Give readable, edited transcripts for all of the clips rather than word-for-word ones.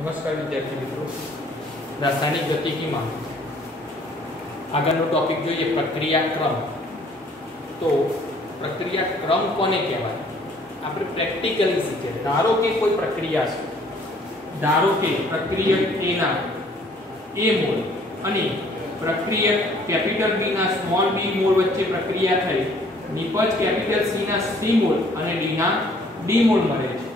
નમસ્કાર વિદ્યાર્થી મિત્રો, રાસાયણિક ગતિકીમાં આગળનો ટોપિક જોઈએ પ્રક્રિયાક્રમ. તો પ્રક્રિયાક્રમ કોને કહેવાય આપણે પ્રેક્ટિકલી શીખીએ. ધારો કે કોઈ પ્રક્રિયા છે, ધારો કે પ્રક્રિયક A ના A મોલ અને પ્રક્રિયક કેપિટલ B ના સ્મોલ b મોલ વચ્ચે પ્રક્રિયા થઈ, નિપજ કેપિટલ C ના C મોલ અને D ના D મોલ મળે છે.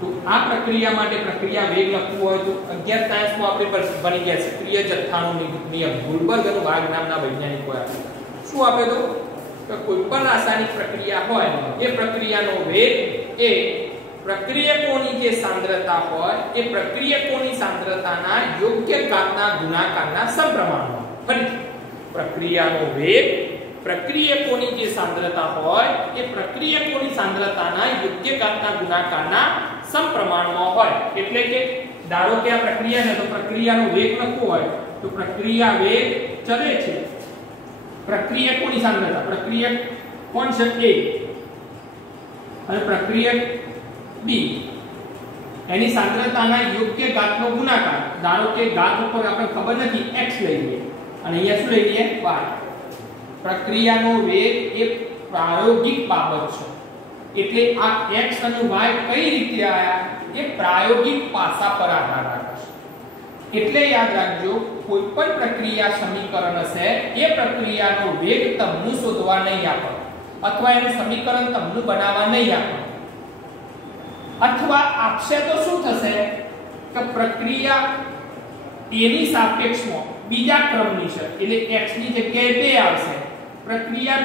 તો આ પ્રક્રિયા માટે પ્રક્રિયા વેગ લખવું હોય તો 11 સાયન્સમાં આપણે બની ગયા સક્રિય જથ્થાનો નિયમ ગુલબર્ગ અને વાગ નામના વૈજ્ઞાનિકોએ આપ્યો. શું આપ્યો તો કોઈ પણ રાસાયણિક પ્રક્રિયા હોય એ પ્રક્રિયાનો વેગ એ પ્રક્રિયકોની જે સાંદ્રતા હોય એ પ્રક્રિયકોની સાંદ્રતાના યોગ્ય ઘાતના ગુણાકારના સમપ્રમાણમાં. ફરીથી, પ્રક્રિયાનો વેગ પ્રક્રિયકોની જે સાંદ્રતા હોય એ પ્રક્રિયકોની સાંદ્રતાના યોગ્ય ઘાતના ગુણાકારના સમપ્રમાણમાં હોય. એટલે કે ધારો કે આ પ્રક્રિયા છે તો પ્રક્રિયાનો વેગ લખવો હોય તો પ્રક્રિયા વેગ ચલે છે, પ્રક્રિયકોની સાંદ્રતા, પ્રક્રિયક કોણ છે A અને પ્રક્રિયક B, એની સાંદ્રતાના યોગ્ય ઘાતનો ગુણાકાર. ધારો કે ઘાત ઉપર આપણે ખબર નથી x લઈ લઈએ અને અહીંયા શું લઈ લઈએ y. પ્રક્રિયાનો વેગ એ પ્રાયોગિક બાબત છે એટલે આ x અને y કઈ રીતે આયા એ પ્રાયોગિક પાસા પર આધાર રાખે છે. એટલે યાદ રાખજો, કોઈ પણ પ્રક્રિયા સમીકરણ હશે એ પ્રક્રિયાનો વેગ તમને શોધવા નહીં આપે અથવા એનું સમીકરણ તમને બનાવવા નહીં આપે, અથવા આપશે તો શું થશે કે પ્રક્રિયા A ની સાપેક્ષમાં બીજા ક્રમની છે એટલે x ની જગ્યાએ 2 આવશે, પ્રક્રિયા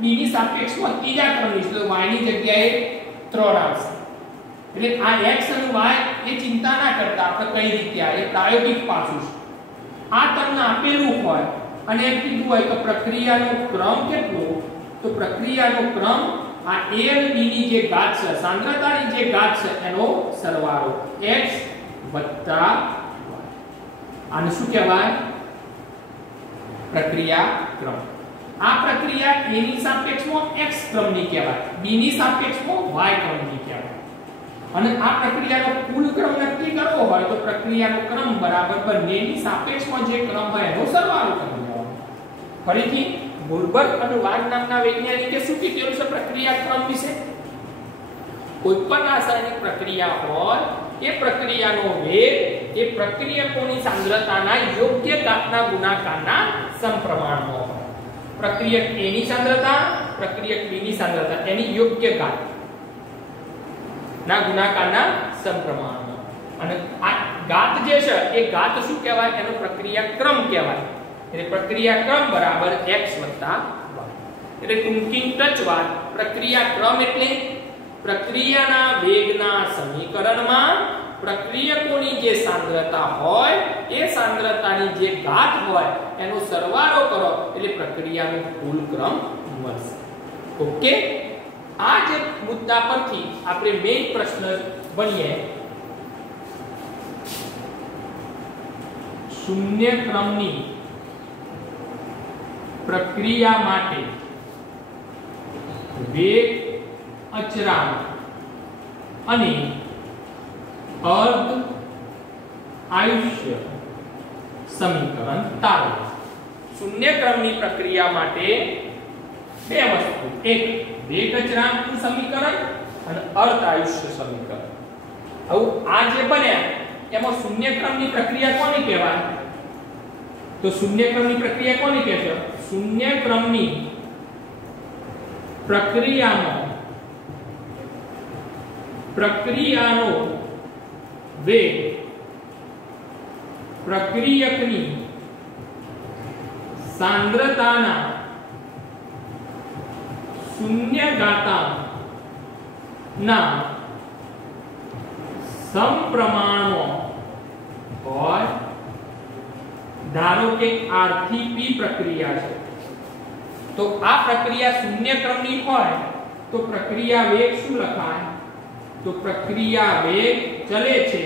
B ની સાપેક્ષમાં ત્રીજા ક્રમની છે તો y ની જગ્યાએ 3 આવશે. એટલે આ x અને y એ ચિંતા ના કરતા આપણે કઈ રીતે આ એ પ્રાયોગિક પાસું છે. આ તમને આપેલું હોય અને એમ કીધું હોય કે પ્રક્રિયાનો ક્રમ કેટલો, તો પ્રક્રિયાનો ક્રમ આ A અને B ની જે ઘાત છે, સાંદ્રતાની જે ઘાત છે એનો સરવાળો x વત્તા y. આને શું કહેવાય? પ્રક્રિયાક્રમ. આ પ્રક્રિયા A ની સાપેક્ષમાં x ક્રમની કહેવાય, B ની સાપેક્ષમાં y ક્રમની કહેવાય. અને આ પ્રક્રિયાનો કુલ ક્રમ નક્કી કરવો હોય તો પ્રક્રિયાનો ક્રમ બરાબર બંનેની સાપેક્ષમાં જે ક્રમ હોય એનો સરવાળો કરી લેવાનો. ફરીથી, ગુલબર્ગ અને વાગ નામના વૈજ્ઞાનિકે શું કીધું છે પ્રક્રિયાક્રમ વિશે? કોઈ પણ રાસાયણિક પ્રક્રિયા હોય એ પ્રક્રિયાનો વેગ એ પ્રક્રિયકોની સાંદ્રતાના યોગ્ય ઘાતના ગુણાકારના સમપ્રમાણમાં હોય. પ્રક્રિયક A ની સાંદ્રતા, પ્રક્રિયક B ની સાંદ્રતા એની યોગ્ય ઘાત ના ગુણાકારના સમપ્રમાણમાં. અને આ ઘાત જે છે એ ઘાત શું કહેવાય? એનો પ્રક્રિયાક્રમ કહેવાય. એટલે પ્રક્રિયાક્રમ બરાબર x વત્તા y. એટલે ટૂંકી ટચવાત પ્રક્રિયાક્રમ એટલે પ્રક્રિયાના વેગના સમીકરણમાં પ્રક્રિયકોની જે સાંદ્રતા હોય એ સાંદ્રતાની જે ઘાત હોય એનો સરવાળો કરો એટલે પ્રક્રિયાનો કુલ ક્રમ મળશે. ઓકે, આ જે મુદ્દા પરથી આપણે મેઇન પ્રશ્ન બનીએ શૂન્ય ક્રમની પ્રક્રિયા માટે વેગ અચળાંક અને અર્ધ આયુષ્ય સમીકરણ તારવો. શૂન્ય ક્રમની પ્રક્રિયા માટે બે વસ્તુ, એક વેગ અચળાંકનું સમીકરણ અને અર્ધ આયુષ્ય સમીકરણ. હવે આ જે બન્યા એમાં શૂન્ય ક્રમની પ્રક્રિયા કોને કહેવાય? તો શૂન્ય ક્રમની પ્રક્રિયા કોને કહેશે? શૂન્ય ક્રમની પ્રક્રિયામાં પ્રક્રિયાનો વેગ પ્રક્રિયકની સાંદ્રતાના શૂન્ય ઘાતાંક ના સમપ્રમાણમાં હોય. ધારો કે R થી P પ્રક્રિયા છે તો આ પ્રક્રિયા શૂન્ય ક્રમની હોય તો પ્રક્રિયા વેગ શું લખાય? તો પ્રક્રિયા વેગ ચલે છે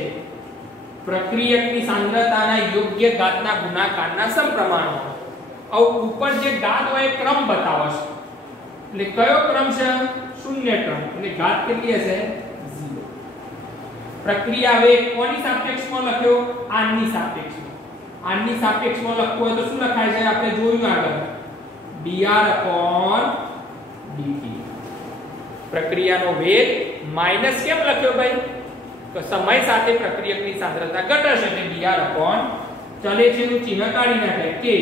પ્રક્રિયકની સાંદ્રતાના યોગ્ય ઘાતના ગુણાકારના સમપ્રમાણમાં. હવે ઉપર જે ઘાત હોય ક્રમ બતાવે છે એટલે કયો ક્રમ છે? શૂન્ય ક્રમ. એટલે ઘાત કેટલી હશે? 0. પ્રક્રિયા હવે કોની સાપેક્ષમાં લખ્યો? r ની સાપેક્ષમાં. r ની સાપેક્ષમાં લખવું હોય તો શું લખાય છે? આપણે જોયું આગળ dr/dt. પ્રક્રિયાનો વેગ માઈનસ કેમ લખ્યો ભાઈ? તો સમય સાથે પ્રક્રિયકની સાંદ્રતા ઘટશે એટલે dr/ ચલે છે નું ચિહ્ન કાઢી નાખે કે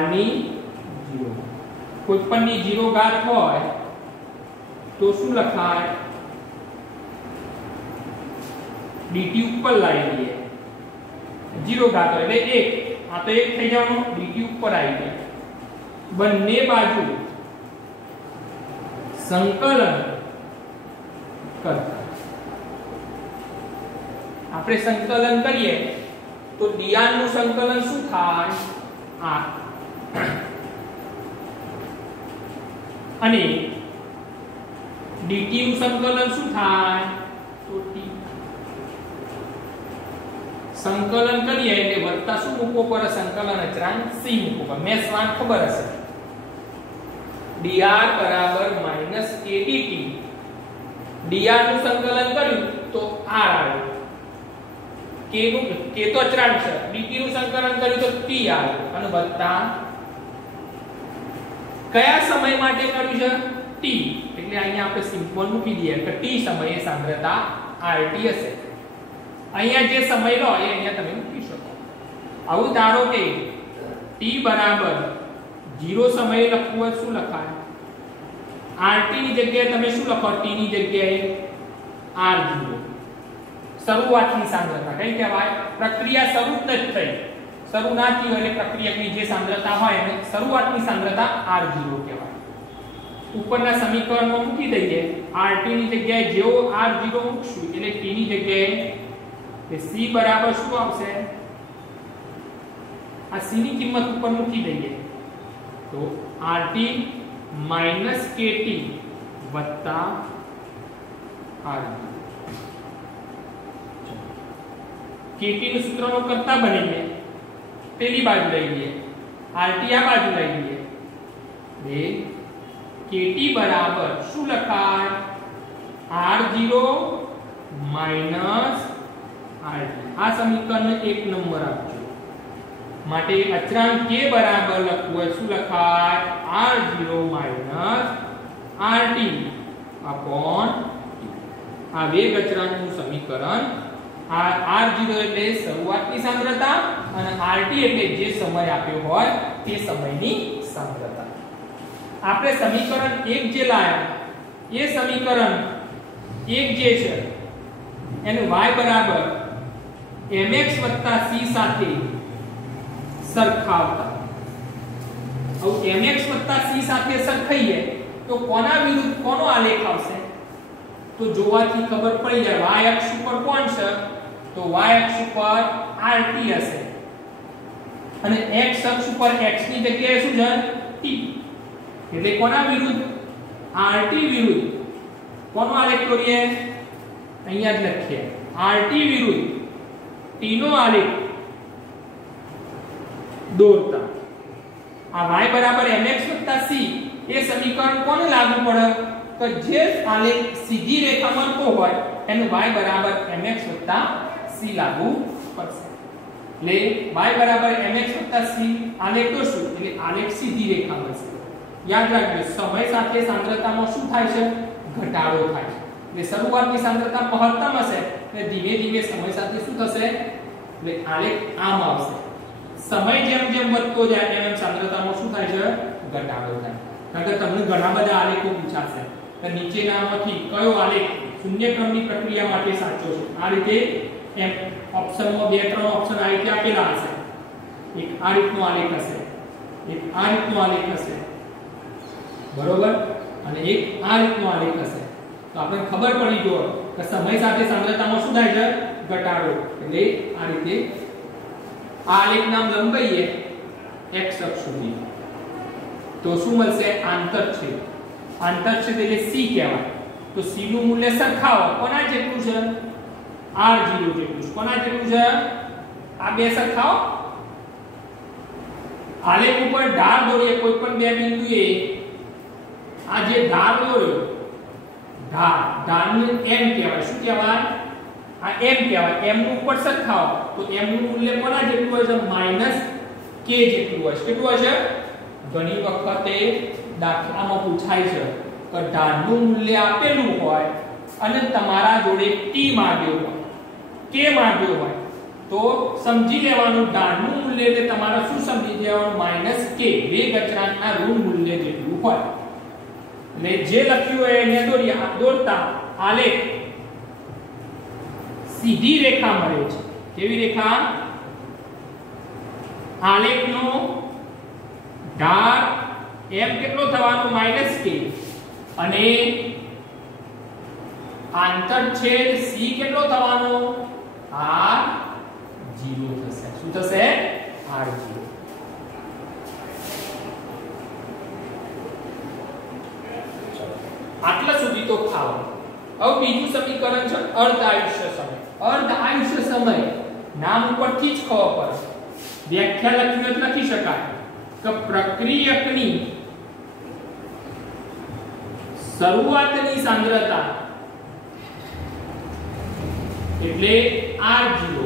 r ની 0. કોઈ પણ ની 0 ઘાત હોય તો શું લખાય? dt ઉપર લાવી દઈએ. 0 ઘાત હોય એટલે 1. આ તો 1 થઈ જવાનો. dt ઉપર આવી ગયા. બંને બાજુ સંકલન કરતા આપણે સંકલન કરીએ તો dr નું સંકલન શું થાય? r. અને dt નું સંકલન શું થાય? તો t. સંકલન કરીએ એટલે વત્તા શું મૂકવો પડે? સંકલન અચળાંક c મૂકવો પડે. મેં સ્વાન ખબર હશે. dr બરાબર -kdt. dr નું સંકલન કર્યું તો r આવ્યું. k તો અચળાંક છે. dt નું સંકલન કર્યું તો t આવ્યું અને વત્તા કયા સમય માટે કર્યું છે? t. એટલે અહીંયા આપણે સિમ્પલ મૂકી દઈએ કે t સમયે સાંદ્રતા RT હશે. અહીંયા જે સમય લો એ અહીંયા તમે મૂકી શકો. આવું ધારો કે t બરાબર 0 સમયે લખવું હોય શું લખાય? RT ની જગ્યાએ તમે શું લખો? t ની જગ્યાએ R0. શરૂઆતની સાંદ્રતા કઈ કહેવાય? પ્રક્રિયા શરૂ જ નથી થઈ. શરૂ ના થઈ એટલે પ્રક્રિયકની જે સાંદ્રતા હોય એને શરૂઆતની સાંદ્રતા R0 કહેવાય. ઉપરના સમીકરણમાં મૂકી દઈએ. RT ની જગ્યાએ જેવો R0 મૂકશું એટલે t ની જગ્યાએ c બરાબર શું આવશે? આ c ની કિંમત ઉપર મૂકી દઈએ તો RT -kT વત્તા R0. kT નું સૂત્રનો કરતા બનીને પેલી બાજુ લઈ લઈએ. RT આ બાજુ લઈ લઈએ. બે kT બરાબર શું લખાય? R0 - RT. આ સમીકરણને 1 નંબર આપજો. માટે અચળાંક k બરાબર લખવું હોય શું લખાય? R0 - RT upon આ વેગ અચળાંકનું સમીકરણ. R0 એટલે શરૂઆતની સાંદ્રતા અને RT એટલે જે સમય આપ્યો હોય તે સમયની સાંદ્રતા. આપણે સમીકરણ 1 જે લાયા એ સમીકરણ 1 જે છે એનું y બરાબર mx + c સાથે સરખાવતા. હવે mx + c સાથે સરખાઈએ તો કોના વિરુદ્ધ કોનો આલેખ આવશે? તો જોવાથી ખબર પડી જાય. y અક્ષ ઉપર કોણ છે? તો y અક્ષ ઉપર RT હશે અને x અક્ષ ઉપર x ની જગ્યાએ શું છે? t. એટલે કોના વિરુદ્ધ? RT વિરુદ્ધ કોનો આલેખ દોરીએ? અહીંયા જ લખીએ. RT વિરુદ્ધ t નો આલેખ દોરતા આ y બરાબર mx + c એ સમીકરણ કોને લાગુ પડે? તો જે આલેખ સીધી રેખા મળતો હોય એનું y બરાબર mx + c લાગુ પડશે. એટલે y બરાબર mx + c આલેખ દોરશું એટલે આલેખ સીધી રેખા મળશે. યાદ રાખજો સમય સાથે સાંદ્રતામાં શું થાય છે? ઘટાડો થાય છે. એટલે શરૂઆતની સાંદ્રતા મહત્તમ હશે એટલે ધીમે ધીમે સમય સાથે શું થશે? એટલે આલેખ આમ આવશે. સમય જેમ જેમ વધતો જાય એમ સાંદ્રતામાં શું થાય છે? ઘટાડો થાય. કારણ કે તમને ઘણા બધા આલેખો પૂછાશે કે નીચેનામાંથી કયો આલેખ શૂન્ય ક્રમની પ્રક્રિયા માટે સાચો છે? આ રીતે એમ ઓપ્શનમાં 2-3 ઓપ્શન આ રીતે આપેલા હશે. એક આ રીતનો આલેખ હશે, એક આ રીતનો આલેખ હશે, બરોબર, અને એક આ રીતનો આલેખ હશે. તો આપણે ખબર પડી જો કે સમય સાથે સાંદ્રતામાં શું થાય છે? ઘટાડો. એટલે આ રીતે આ આલેખ નામ લંબાઈએ x અક્ષ સુધી તો શું મળશે? આંતરછેદ. આંતરછેદ એટલે c કહેવાય. તો c નું મૂલ્ય સરખાવો. કોના જેટલું છે? R0 જેટલું છે. કોના જેટલું છે? આ બે સરખાવો. આલેખ ઉપર ઢાળ દોરીએ કોઈ પણ બે બિંદુએ આ જે ઢાળ દોર્યો ઢાળને m કહેવાય. શું કહેવાય? આ m કહેવાય, m નું ઉપર સરખાવો તો m નું મૂલ્ય કોના જેટલું હશે? -k જેટલું હશે. કેટલું હશે? ઘણી વખતે દાખલામાં પૂછાય છે કે ઢાળનું મૂલ્ય આપેલું હોય અને તમારા જોડે t માંગ્યો હોય, k માંગ્યો હોય તો સમજી લેવાનું ઢાળનું મૂલ્ય એટલે તમારે શું સમજી લેવાનું? -k, વેગ અચળાંકના ઋણ મૂલ્ય જેટલું હોય. એટલે જે લખ્યું હોય એને દોરતા આલેખ સીધી રેખા મળે છે. કેવી રેખા? આલેખનો ઢાળ m કેટલો થવાનો? -k અને આંતરછેદ c કેટલો થવાનો? r0 થશે. શું થશે? r0. આટલા સુધી તો ખાવ. હવે બીજું સમીકરણ છે અર્ધ આયુષ્ય સમય. અર્ધ આયુષ્ય સમય નામ ઉપરથી જ ખબર પડે. વ્યાખ્યા લખીને લખી શકાય કે પ્રક્રિયકની શરૂઆતની સાંદ્રતા એટલે r0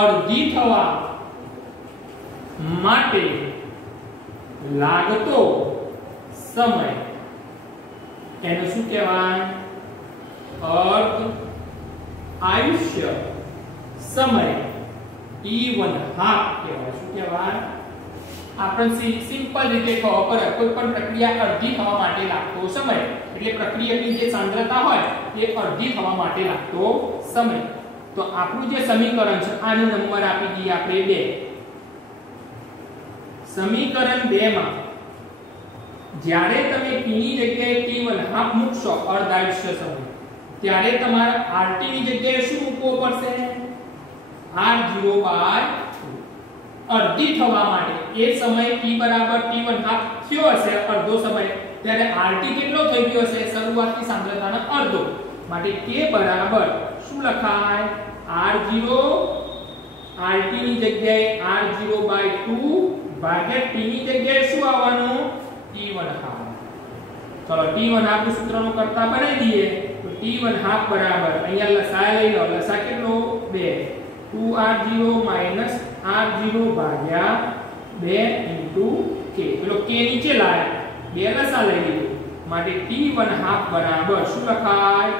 અડધી થવા માટે લાગતો સમય એને શું કહેવાય? અર્ધ આયુષ્ય સમય t1 હાફ કહેવાય. શું કહેવાય? આપણે સિમ્પલ રીતે કહો પર કોઈ પણ પ્રક્રિયા અડધી થવા માટે લાગતો સમય એટલે પ્રક્રિયાની જે સાંદ્રતા હોય એ અડધી થવા માટે લાગતો સમય. તો આપણું જે સમીકરણ છે આનો નંબર આપી દઈએ આપણે 2. સમીકરણ 2 માં જ્યારે તમે t ની જગ્યાએ t1 હાફ મૂકશો અર્ધ આયુષ્ય સમય ત્યારે તમારે rt ની જગ્યાએ શું મૂકવો પડશે? r0/2 અડધી થવા માટે એ સમય t બરાબર t1 હાફ થયો હશે અડધો સમય ત્યારે rt કેટલો થઈ ગયો હશે? શરૂઆતની સાંદ્રતાનો અડધો. માટે k બરાબર શું લખાય? r0 rt ની જગ્યાએ r0/2 ભાગ્યા t ની જગ્યાએ શું આવવાનું? t1 half. ચલો t1 હાફ નું સૂત્રનો કરતા બનાવી દઈએ તો t1 હાફ બરાબર અહીંયા લસા લઈ લો. લસા કેટલો? 2. 2r0 r0 ભાગ્યા 2 k. પેલો k નીચે લાયા 2 લસા લઈ લીધો. માટે t1 હાફ બરાબર શું લખાય?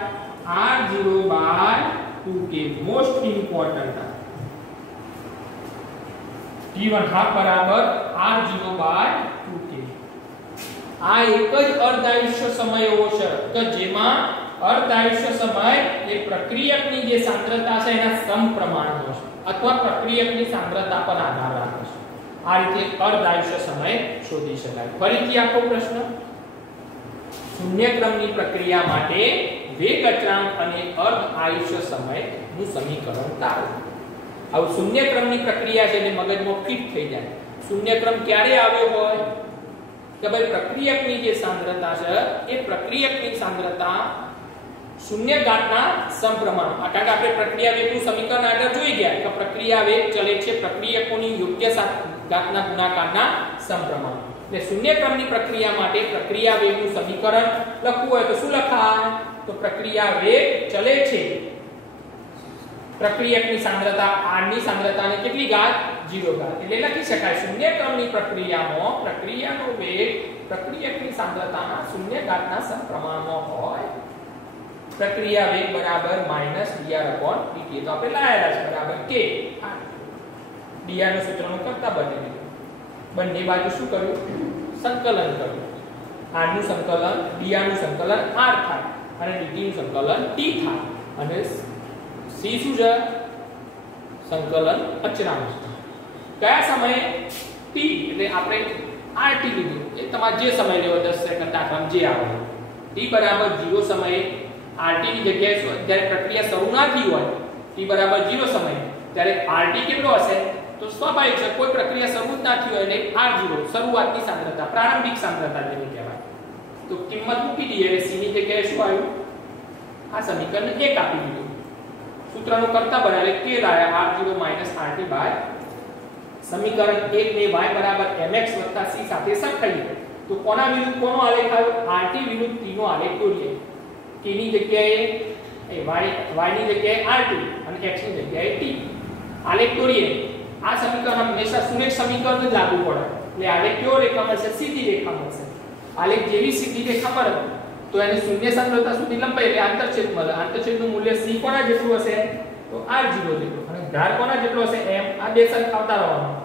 r0/2k. Most important t1 half બરાબર r0/2k. આ એક જ અર્ધ આયુષ્ય સમય એવો છે કે જેમાં અર્ધ આયુષ્ય સમય એ પ્રક્રિયકની જે સાંદ્રતા છે એના સમપ્રમાણનો છે અથવા પ્રક્રિયકની સાંદ્રતા પર આધાર રાખે છે. આ રીતે અર્ધ આયુષ્ય સમય શોધી શકાય. ફરીથી આખો પ્રશ્ન શૂન્ય ક્રમની પ્રક્રિયા માટે વેગ અચળાંક અને અર્ધ આયુષ્ય સમયનું સમીકરણ તારો. આવું શૂન્ય ક્રમની પ્રક્રિયા છે એટલે મગજમાં ફિટ થઈ જાય. શૂન્ય ક્રમ ક્યારે આવ્યો હોય કે ભાઈ પ્રક્રિયકની જે સાંદ્રતા છે એ પ્રક્રિયકની સાંદ્રતા શૂન્ય ઘાતના સમપ્રમાણ. કારણ કે આપણે પ્રક્રિયા વેગનું સમીકરણ આગળ જોઈ ગયા કે પ્રક્રિયા વેગ ચલે છે પ્રક્રિયકોની યોગ્ય ઘાતના ગુણાકારના સમપ્રમાણ. એટલે શૂન્ય ક્રમની પ્રક્રિયા માટે પ્રક્રિયા વેગનું સમીકરણ લખવું હોય તો શું લખાય? તો પ્રક્રિયા વેગ ચલે છે પ્રક્રિયકની સાંદ્રતા r ની સાંદ્રતાને કેટલી ઘાત? 0 ઘાત. એટલે લખી શકાય શૂન્ય ક્રમની પ્રક્રિયામાં પ્રક્રિયાનો વેગ પ્રક્રિયકની સાંદ્રતાના શૂન્ય ઘાતના સમપ્રમાણમાં હોય. પ્રક્રિયા વેગ બરાબર -dr/dt. તો આપણે લાયેલા છે બરાબર k. dr નું સૂત્રનું કરતા બની ગયું. બંને બાજુ શું કર્યું? સંકલન કર્યું. r નું સંકલન dr નું સંકલન r થાય અને dt નું સંકલન t થાય અને c શું છે? સંકલન અચળાંક. કયા સમયે? t. એટલે આપણે rt લીધું. એ તમારે જે સમય લેવો 10 સેકન્ડ દાખલામાં જે આવે. t બરાબર 0 સમયે rt ની જગ્યાએ જ્યારે પ્રક્રિયા શરૂ ના થઈ હોય t બરાબર 0 સમયે ત્યારે rt કેટલો હશે? તો સ્વાભાવિક છે કોઈ પ્રક્રિયા શરૂ ના થઈ હોય એટલે r0 શરૂઆતની સાંદ્રતા પ્રારંભિક સાંદ્રતા જેને કહેવાય. તો કિંમત મૂકી દઈએ એટલે c ની જગ્યાએ શું આવ્યું? આ સમીકરણ 1 આપી દીધું. સૂત્રનો કરતા બનાવે k લાયા r0 rt બાય સમીકરણ 1 ને y બરાબર mx c સાથે સરખાઈએ તો કોના વિરુદ્ધ કોનો આલેખ આવ્યો? rt વિરુદ્ધ t નો આલેખ દોરીએ. k ની જગ્યાએ એ y ની જગ્યાએ rt અને x ની જગ્યાએ t. આલેખ દોરીએ. આ સમીકરણ હંમેશા સુરેખ સમીકરણ જ લાગુ પડે. એટલે આલેખ કયો રેખા મળશે? સીધી રેખા મળશે. આલેખ જેવી સીધી રેખા મળે તો એને શૂન્ય સાંદ્રતા સુધી લંબાઈ એટલે આંતરછેદ મળે. આંતરછેદનું મૂલ્ય c કોના જેટલું હશે? તો r0 જેટલું. અને ધાર કોના જેટલો હશે? m. આ બે સરખાવતા રહેવાનું.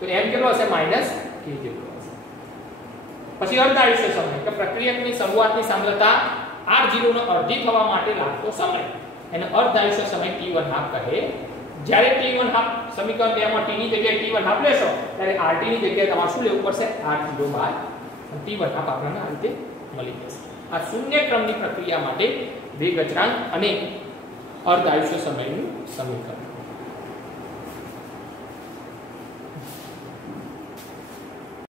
તો m કેટલો હશે? -k જેટલો હશે. પછી અર્ધ આયુષ્ય સમય કે પ્રક્રિયકની શરૂઆતની સાંદ્રતા r0 નો અડધી થવા માટે લાગતો સમય એને અર્ધ આયુષ્ય સમય t1/2 કહે. જ્યારે t1/2 સમીકરણ 2 માં t ની જગ્યાએ t1/2 લેશો ત્યારે rt ની જગ્યાએ તમારે શું લેવું પડશે? r0 બાદ t1/2 આપણને આ રીતે મળી જશે. આ શૂન્ય ક્રમની પ્રક્રિયા માટે વેગ અચળાંક અને અર્ધ આયુષ્ય સમયનું સમીકરણ.